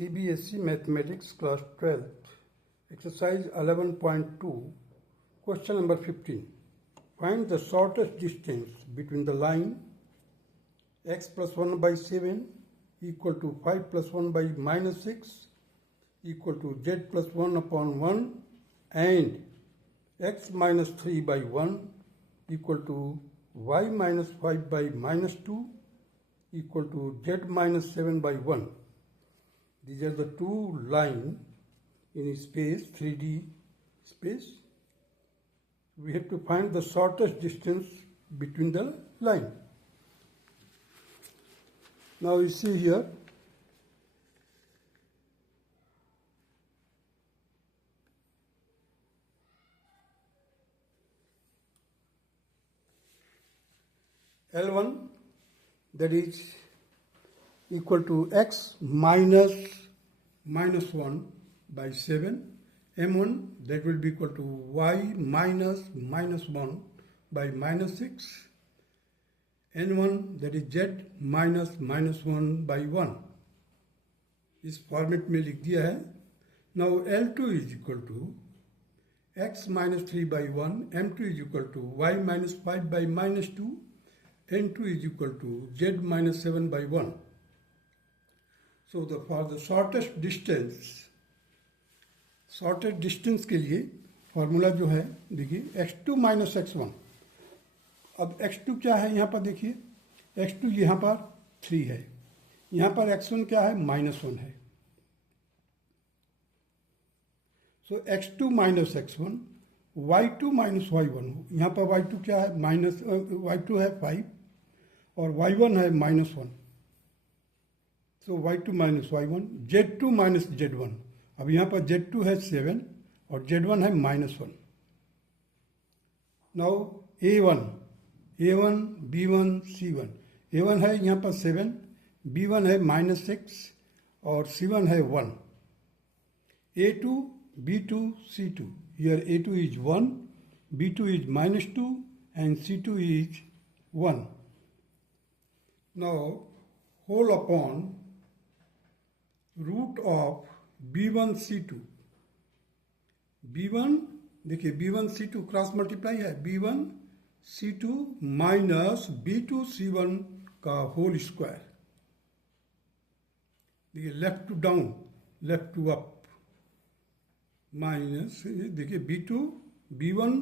CBSE Mathematics Class 12th, Exercise 11.2, Question number 15. Find the shortest distance between the line x plus 1 by 7 equal to 5 plus 1 by minus 6 equal to z plus 1 upon 1 and x minus 3 by 1 equal to y minus 5 by minus 2 equal to z minus 7 by 1. These are the two lines in space, 3D space. We have to find the shortest distance between the line. Now you see here, L1, that is equal to x minus 1 by 7. M1, that will be equal to y minus 1 by minus 6. N1, that is z minus 1 by 1. इस format में लिख दिया है. Now L2 is equal to x minus 3 by 1, M2 is equal to y minus 5 by minus 2, N2 is equal to z minus 7 by 1. So for the shortest distance के लिए formula जो है देखिए x2 माइनस x1. अब x2 क्या है यहाँ पर देखिए, x2 यहाँ पर 3 है, यहाँ पर x1 क्या है -1 है. सो x2 minus x1, y2 minus y1, यहाँ पर y2 क्या है y2 है 5 और y1 है -1. सो y2 minus y1, z2 minus z1. अब यहाँ पर z2 है 7 और z1 है -1. Now a1, b1, c1. a1 है यहाँ पर 7, b1 है -6 और c1 है 1. a2, b2, c2. Here a2 is 1, b2 is -2 and c2 is 1. Now whole upon root of b1 c2. b1 देखिए b1 c2 क्रॉस मल्टीप्लाई है, b1 c2 minus b2 c1 का whole square. देखिए left to down, left to up, minus देखिए b1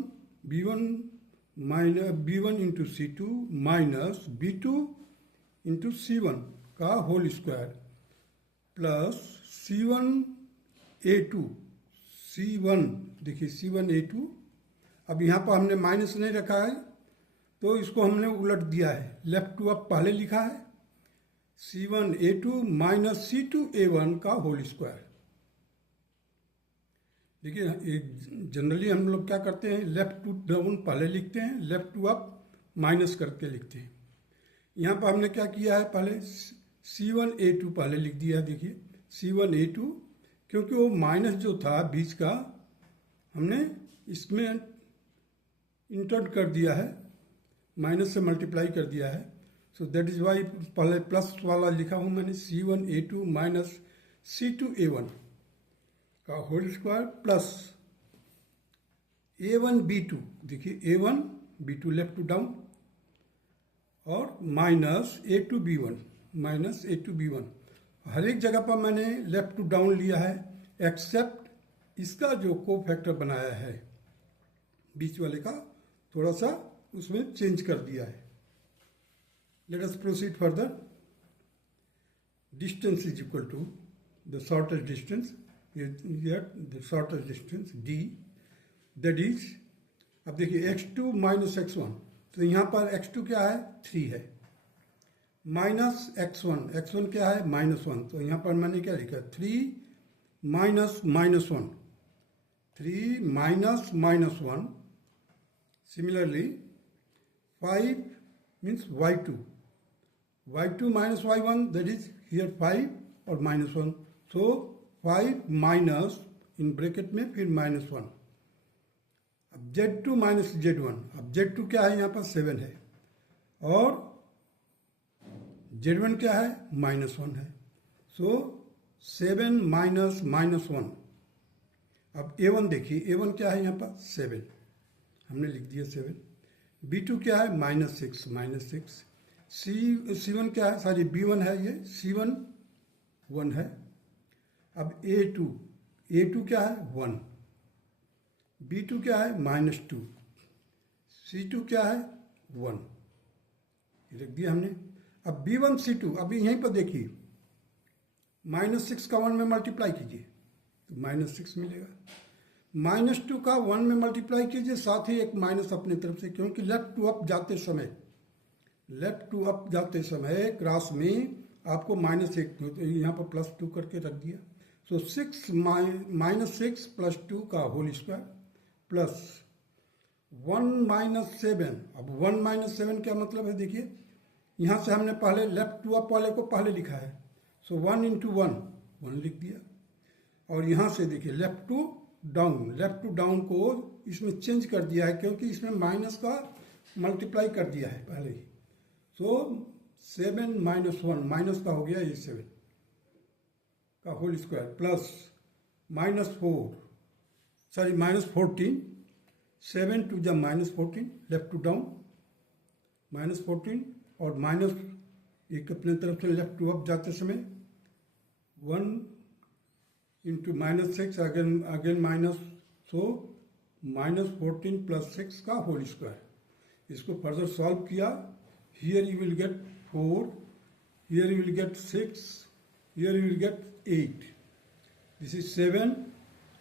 minus b1 into c2 minus b2 into c1 का whole square plus c1 देखिए c1a2. अब यहाँ पर हमने माइनस नहीं रखा है तो इसको हमने उलट दिया है, लेफ्ट टू अप पहले लिखा है, c1a2 माइनस c2a1 का होल स्क्वायर. देखिए जनरली हम लोग क्या करते हैं, लेफ्ट टू डाउन पहले लिखते हैं, लेफ्ट टू अप माइनस करके लिखते हैं. यहाँ पर हमने क्या किया है, पहले c1a2 पहले लिख दिया. देखिए c1a2 क्योंकि वो माइनस जो था बीच का हमने इसमें इंटर कर दिया है, माइनस से मल्टीप्लाई कर दिया है. सो दैट इज वाई पहले प्लस वाला लिखा हूँ मैंने, c1a2 माइनस c2a1 का होल स्क्वायर प्लस a1b2. देखिए a1b2 लेफ्ट टू डाउन और माइनस a2b1. हर एक जगह पर मैंने लेफ्ट टू डाउन लिया है एक्सेप्ट इसका जो को फैक्टर बनाया है बीच वाले का, थोड़ा सा उसमें चेंज कर दिया है. Let us proceed further. Distance is equal to the shortest distance, the shortest distance d, that is, अब देखिए x2 माइनस x1. तो यहाँ पर x2 क्या है 3 है, माइनस x1 क्या है -1. तो यहाँ पर मैंने क्या लिखा 3 minus -1, 3 minus -1. Similarly 5 means y2 minus y1, that is here 5 और -1. सो 5 माइनस इन ब्रैकेट में फिर -1. अब z2 माइनस z1. अब z2 क्या है यहाँ पर 7 है और z1 क्या है -1 है. सो 7 माइनस -1। अब A1 देखिए, A1 क्या है यहाँ पर 7, हमने लिख दिया 7। B2 क्या है -6, C1 क्या है, सॉरी B1 है, ये C1 1 है। अब A2 क्या है 1, B2 क्या है -2, C2 क्या है 1, ये लिख दिया हमने। अब B1 C2, अभी यहीं पर देखिए -6 का 1 में मल्टीप्लाई कीजिए तो -6 मिलेगा। -2 का 1 में मल्टीप्लाई कीजिए, साथ ही एक माइनस अपनी तरफ से, क्योंकि लेफ्ट टू अप जाते समय क्रॉस में आपको -1 यहाँ पर +2 करके रख दिया। सो 6 -6 + 2 का होल स्क्वायर प्लस 1 - 7। अब 1 - 7 क्या मतलब है, देखिए यहाँ से हमने पहले लेफ्ट टू अप वाले को पहले लिखा है, सो 1 × 1 लिख दिया। और यहाँ से देखिए लेफ्ट टू डाउन को इसमें चेंज कर दिया है, क्योंकि इसमें माइनस का मल्टीप्लाई कर दिया है पहले ही। सो 7 - 1 माइनस का हो गया ये 7 का whole square plus -14, 7 × -14 left to down -14, और माइनस एक अपने तरफ से लेफ्ट टू अप जाते समय 1 × -6 अगेन माइनस, सो -14 + 6 का होल स्क्वायर। इसको फर्दर सॉल्व किया, here you will get 4, here you will get 6, here you will get 8। This is 7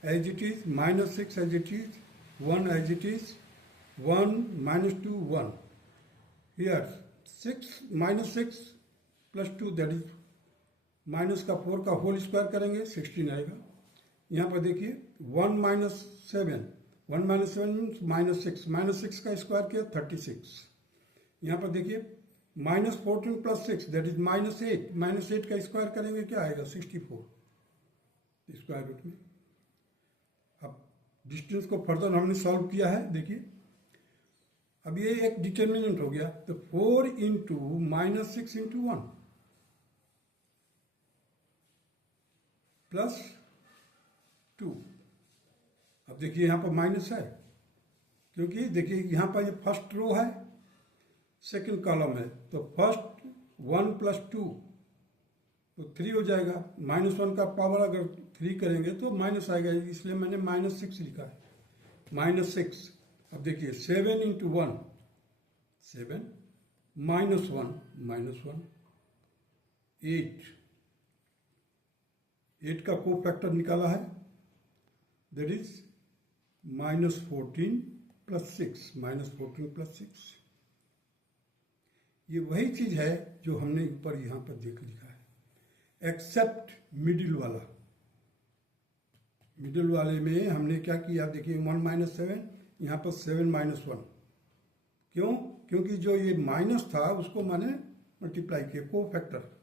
as it is, -6 as it is, 1 as it is, 1 -2 1। Here 6 -6 + 2 that is minus का 4 का whole square करेंगे 16 आएगा। यहाँ पर देखिए 1 - 7 means -6 का square किया 36। यहाँ पर देखिए -14 + 6 दैट इज -8 का स्क्वायर करेंगे क्या आएगा 64 स्क्वायर रूट में। अब डिस्टेंस को फर्दर हमने सॉल्व किया है, देखिए अब ये एक डिटर्मिनेंट हो गया, तो 4 × -6 × 1 प्लस 2। अब देखिए यहाँ पर माइनस है, क्योंकि देखिए यहाँ पर ये फर्स्ट रो है, सेकंड कॉलम है, तो फर्स्ट 1 + 2 तो 3 हो जाएगा। -1 का पावर अगर 3 करेंगे तो माइनस आएगा, इसलिए मैंने -6 लिखा है, -6। अब देखिए 7 × 1 7, -1 8 का को फैक्टर निकाला है, दैट इज -14 + 6 ये वही चीज है जो हमने ऊपर यहाँ पर लिखा है, एक्सेप्ट मिडिल वाले में हमने क्या किया, देखिए 1 - 7, यहाँ पर 7 - 1। क्यों? क्योंकि जो ये माइनस था उसको मैंने मल्टीप्लाई किया, को फैक्टर।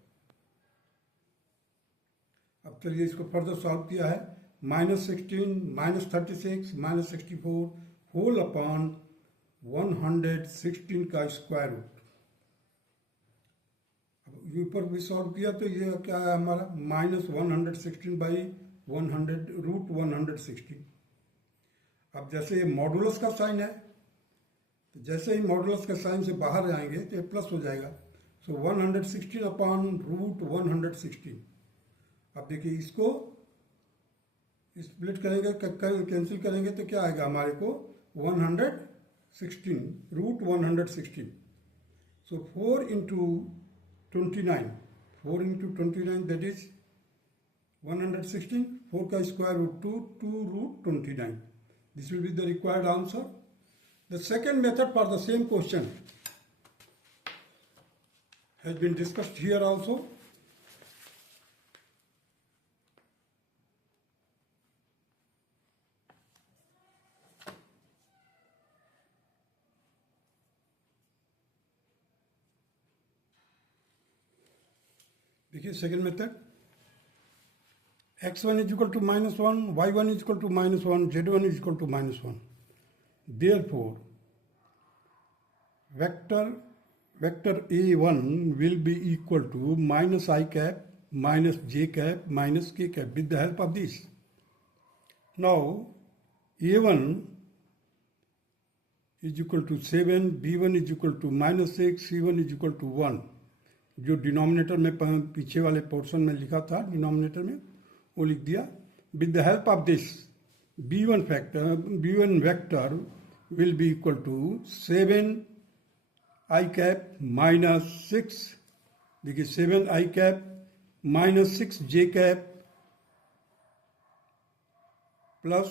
अब चलिए इसको फर्दर सॉल्व किया है, -16 -36 -64 होल अपॉन 116 का स्क्वायर रूट। अब ऊपर भी सॉल्व किया तो ये क्या है हमारा -116/100 रूट 116। अब जैसे ये मॉडुलस का साइन है, तो जैसे ही मॉडुलस का साइन से बाहर आएंगे तो ये प्लस हो जाएगा, सो 116 अपॉन रूट 116। अब देखिए इसको स्प्लिट करेंगे, कैंसिल करेंगे तो क्या आएगा हमारे को 116 रूट 116। सो 4 × 29 दैट इज 116, 4 का square root 2 root 29। This will be the required answer. The second method for the same question has been discussed here also. देखिए second method, x1 = -1, y1 = -1, z1 = -1. Therefore, vector A1 will be equal to -i cap minus j cap minus k cap with the help of this. Now a1 is equal to 7, b1 is equal to minus 6, c1 is equal to 1. जो denominator में पीछे वाले portion में लिखा था denominator में वो लिख दिया. With the help of this b1 vector will be equal to 7 I cap minus 6. देखिए 7 I cap minus 6 J cap plus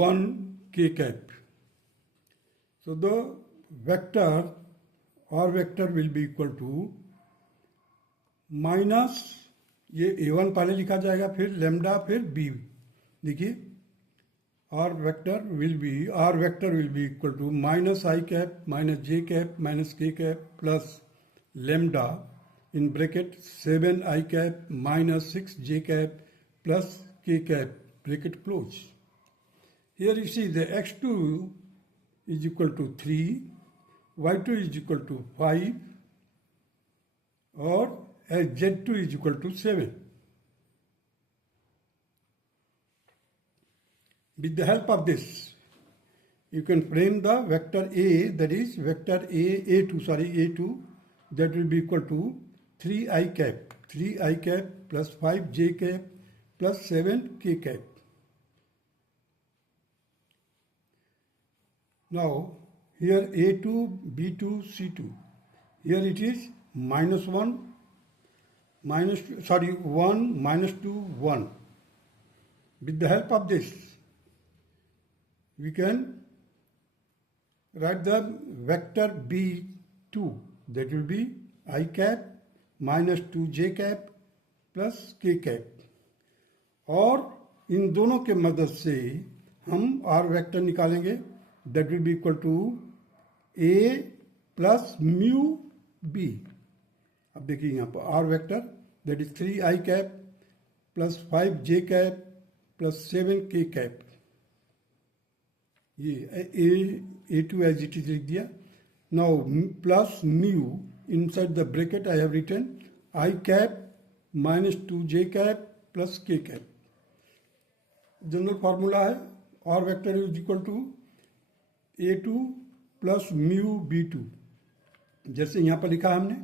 1 K cap. So the vector or vector will be equal to minus ये a1 पहले लिखा जाएगा फिर lambda फिर b. देखिए r vector will be equal to minus I cap minus j cap minus k cap plus lambda in bracket 7 I cap minus 6 j cap plus k cap bracket close. Here you see the x2 is equal to 3, y2 is equal to 5 or as z2 is equal to 7. With the help of this, you can frame the vector A, that is vector A2, that will be equal to 3i cap plus 5j cap plus 7k cap. Now, here A2, B2, C2. Here it is minus 1, 1, minus 2, 1. With the help of this, we can write the vector B2, that will be I cap minus 2j cap plus k cap. और इन दोनों के मदद से हम R vector निकालेंगे, that will be equal to A plus mu B. अब देखिए यहाँ पर R vector that is 3i cap plus 5j cap plus 7k cap. ये A2 as it is लिख दिया. Now plus mu inside the bracket I have written I cap minus 2j cap plus k cap. General formula है R vector is equal to A2 plus mu B2, जैसे यहाँ पर लिखा है हमने.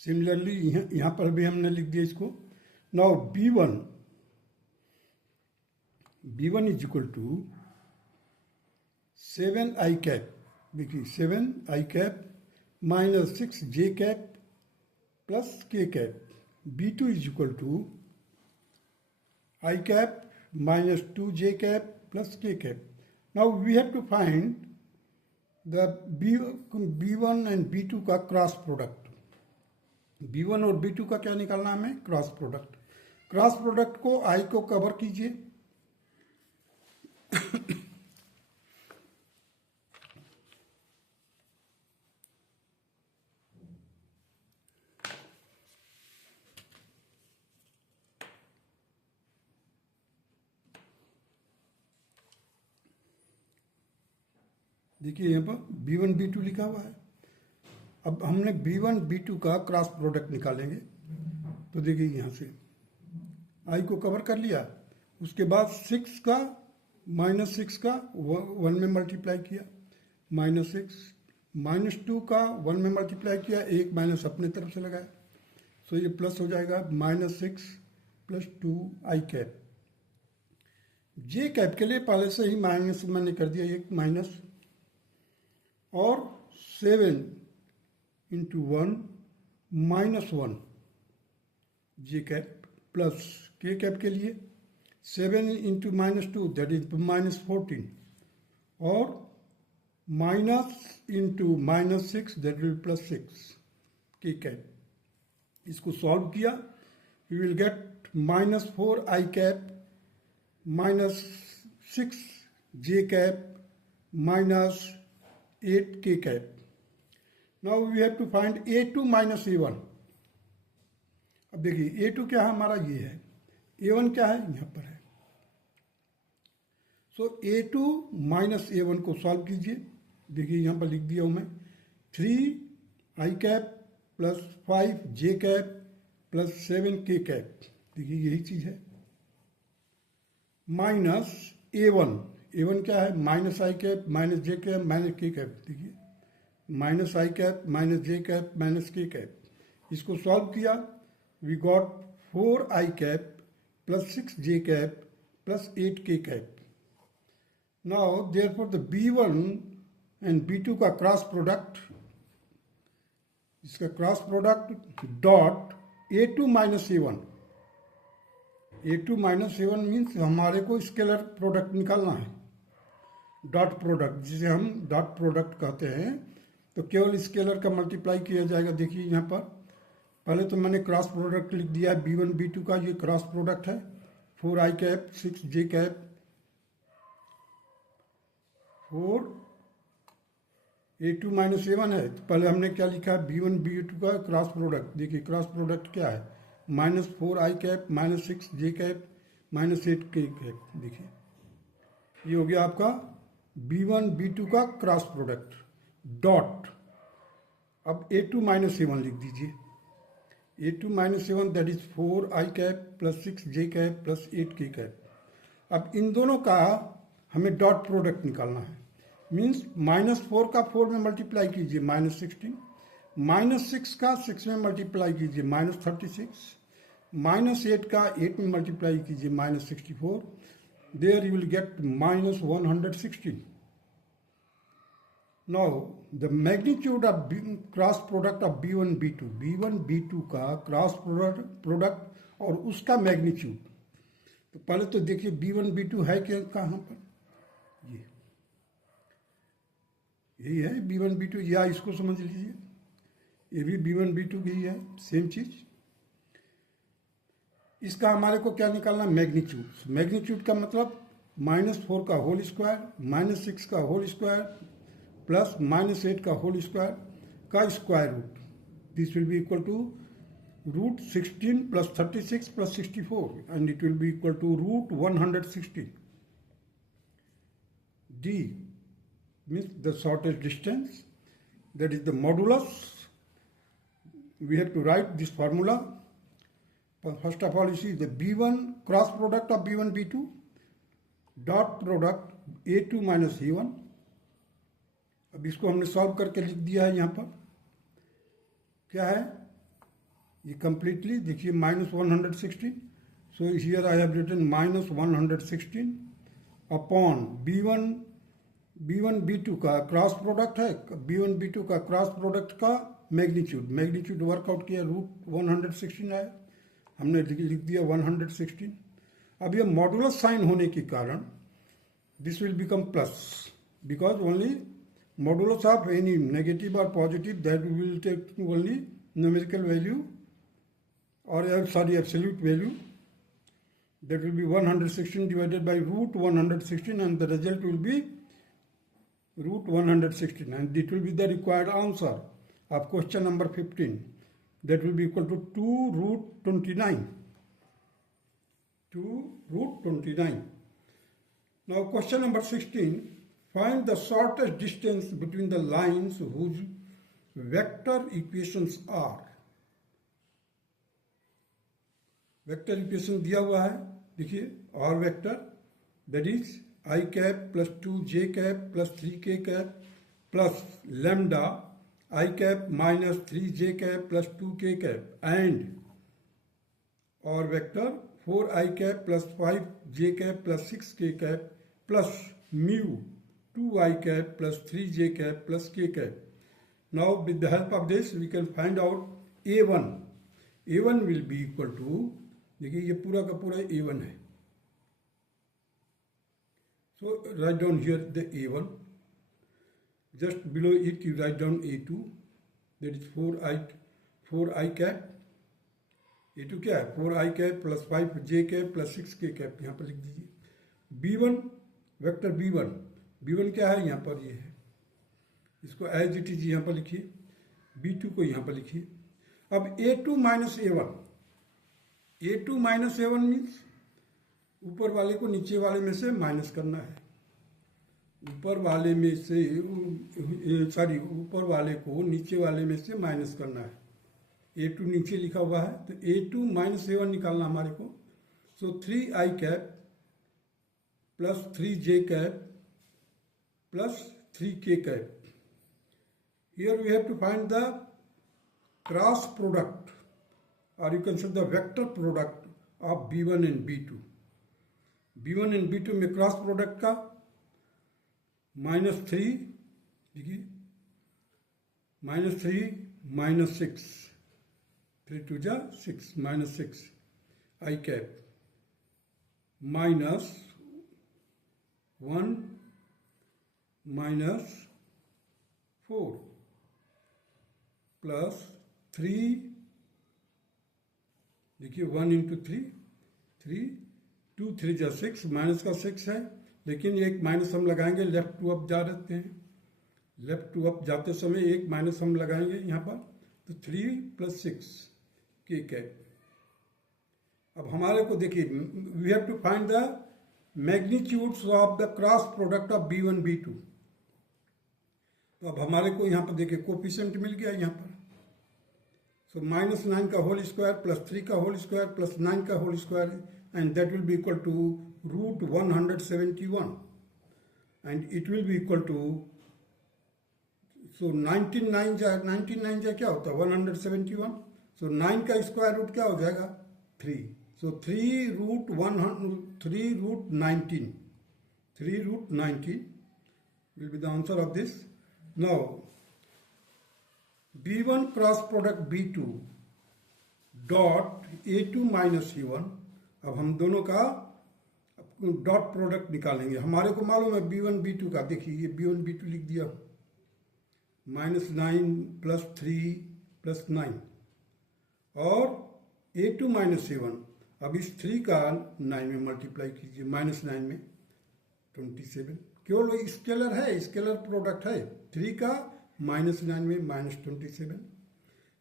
Similarly यहाँ पर भी हमने लिख दिया इसको. Now B1 is equal to 7i cap. देखिए 7i cap minus 6j cap plus k cap. B2 is equal to I cap minus 2j cap plus k cap. Now we have to find the B1 and B2 का cross product. B1 और B2 का क्या निकालना है हमें? Cross product. Cross product को I को cover कीजिए. देखिए यहाँ पर B1 B2 लिखा हुआ है. अब हमने B1 B2 का क्रॉस प्रोडक्ट निकालेंगे. तो देखिए यहाँ से I को कवर कर लिया. उसके बाद 6 का माइनस 6 का 1 में मल्टीप्लाई किया, माइनस 6. माइनस 2 का 1 में मल्टीप्लाई किया, एक माइनस अपने तरफ से लगाया. सो ये प्लस हो जाएगा माइनस 6 प्लस 2i कैप. जे कैप के लिए पहले से ही माइनस मैंने कर दिया, एक माइनस. और 7 इंटू 1 माइनस 1 जे कैप प्लस के कैप के लिए 7 into minus 2 that is minus 14 और minus into minus 6 that will plus 6 K cap. इसको सॉल्व किया, you will get minus 4 I cap minus 6 J cap minus 8 k cap. Now we have to find A2 minus A1. अब देखिए A2 क्या है हमारा, ये है. A1 क्या है, यहाँ पर है. सो A2 माइनस A1 को सॉल्व कीजिए. देखिए यहाँ पर लिख दिया हूँ मैं 3i cap plus 5 J cap plus 7 के कैप, देखिए यही चीज है, माइनस ए वन क्या है, minus I cap minus J cap minus K cap, देखिए minus I cap minus J cap minus K cap, इसको सॉल्व किया, we got 4 I cap plus 6 J cap plus 8 K cap. Now therefore the B1 and B2 का cross product, इसका cross product dot A2 minus A1. A2 minus A1 means हमारे को scalar product निकालना है, dot product जिसे हम dot product कहते हैं. तो केवल स्केलर का मल्टीप्लाई किया जाएगा. देखिए यहाँ पर पहले तो मैंने क्रॉस प्रोडक्ट लिख दिया है B1 B2 का, ये क्रॉस प्रोडक्ट है, 4 I cap 6 J cap 4 A2 minus A1 है. तो पहले हमने क्या लिखा है, B1 B2 का क्रॉस प्रोडक्ट. देखिए क्रॉस प्रोडक्ट क्या है, minus 4 I cap minus 6 J cap minus 8 K cap. देखिए ये हो गया आपका B1 B2 का क्रॉस प्रोडक्ट डॉट. अब A2 माइनस A1 लिख दीजिए. A2 minus A1 that is 4 I cap plus 6 J cap plus 8 K cap. अब इन दोनों का हमें डॉट प्रोडक्ट निकालना है. मीन्स माइनस 4 का 4 में मल्टीप्लाई कीजिए माइनस 16, माइनस 6 का 6 में मल्टीप्लाई कीजिए माइनस 36, माइनस 8 का 8 में मल्टीप्लाई कीजिए minus 64. There you will get minus 116. Now the magnitude of cross product of B1 B2 का क्रॉस प्रोडक्ट और उसका मैग्नीट्यूड. तो पहले तो देखिए B1 B2 है क्या कहाँ पर, ये यही है B1 B2, या इसको समझ लीजिए ये भी B1 B2 की है, सेम चीज. इसका हमारे को क्या निकालना, मैग्नीट्यूड. मैग्नीट्यूड का मतलब माइनस 4 का होल स्क्वायर माइनस 6 का होल स्क्वायर प्लस माइनस 8 का होल स्क्वायर का square root. This will be equal to root 16 plus 36 plus 64 and it will be equal to root 116. D means the shortest distance, that is the modulus. We have to write this formula. First of all, you see the B1 cross product of B1 B2 dot product A2 minus A1. अब इसको हमने solve करके लिख दिया है. यहाँ पर क्या है, ये कंप्लीटली देखिए minus 116. So here I have written minus 116 upon B1 B2 का क्रॉस प्रोडक्ट है, B1 B2 का क्रॉस प्रोडक्ट का मैग्नीट्यूड वर्कआउट किया, रूट 116 आया, हमने लिख दिया 116. अब ये मॉडुलस साइन होने के कारण this will become plus, because only modulus of any negative और positive that will take only numerical value और absolute value. That will be 116 divided by root 116 and the result will be root 116 and it will be the required answer of question number 15. That will be equal to 2 root 29. 2 root 29. Now question number 16. Find the shortest distance between the lines whose vector equations are. Vector equation दिया हुआ है, देखिए और vector that is I cap plus 2 J cap plus 3 K cap plus lambda I cap minus 3 J cap plus 2 K cap and और vector 4 I cap plus 5 J cap plus 6 K cap plus mu 2 I cap plus 3 J cap plus K cap. Now with the help of this we can find out A1. A1 will be equal to, देखिए ये पूरा का पूरा A1 है. So right down here the A1. Just below it you write down A2, that is 4 I cap. A2 क्या है, 4 I cap plus 5 J cap plus 6 K cap, यहाँ पर लिख दीजिए. B1 वेक्टर B1 क्या है, यहाँ पर ये है, इसको एज इट इज यहाँ पर लिखिए. B2 को यहाँ पर लिखिए. अब A2 माइनस A1 मीन्स ऊपर वाले को नीचे वाले में से माइनस करना है. ऊपर वाले को नीचे वाले में से माइनस करना है. A2 नीचे लिखा हुआ है, तो A2 माइनस A1 निकालना हमारे को। सो 3i cap plus 3j cap plus 3k cap. Here we have to find the cross product, or you can say the vector product of B1 and B2. B1 and B2 में cross product का -3, देखिए -3 -6, 3 2 जा 6, -6 आई cap -1 -4 plus 3, देखिए 1 into 3, 2 3 जा 6, minus का 6 है, लेकिन एक माइनस हम लगाएंगे, लेफ्ट टू अप जा रहते हैं, लेफ्ट टू अप जाते समय एक माइनस हम लगाएंगे यहाँ पर, तो 3 + 6 के कैप। अब हमारे को देखिए, we have to find the magnitudes of the cross product of B1 B2। तो अब हमारे को यहाँ पर देखिए कोफिशिएंट मिल गया यहाँ पर। सो -9 का होल स्क्वायर प्लस 3 का होल स्क्वायर प्लस 9 का whole square, and that will be equal to √171, and it will be equal to, so 19 जा क्या होता है 171, सो 9 का स्क्वायर रूट क्या हो जाएगा 3, सो 3√19 will be the answer of this. Now B1 cross product B2 dot A2 minus A1, अब हम दोनों का डॉट प्रोडक्ट निकालेंगे। हमारे को मालूम है B1 B2 का, देखिए ये B1 B2 लिख दिया, -9 + 3 + 9, और A2 minus A1, अब इस 3 का 9 में मल्टीप्लाई कीजिए, -9 में 27, केवल स्केलर है, स्केलर प्रोडक्ट है, 3 का -9 में -27,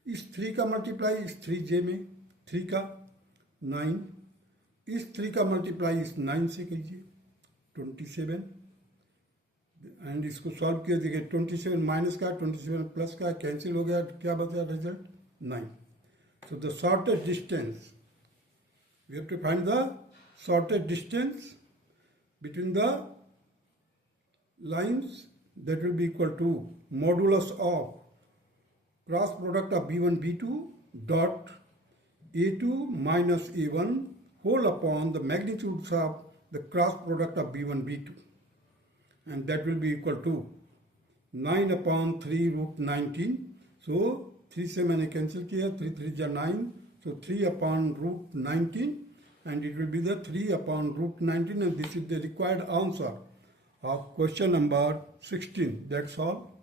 इस 3 का मल्टीप्लाई इस 3j में, 3 का 9, इस 3 का मल्टीप्लाई इस 9 से कीजिए 27, एंड इसको सॉल्व किया, देखिए 27 माइनस का 27 प्लस का कैंसिल हो गया, क्या बचा result 9। So the shortest distance, we have to find the shortest distance between the lines, that will be equal to modulus of cross product of B1 B2 dot A2 minus A1 whole upon the magnitudes of the cross product of B1 B2, and that will be equal to 9/3√19, so 3 से मैंने cancel किया, 3 3 जा 9, so 3/√19, and it will be the 3/√19, and this is the required answer of question number 16. That's all.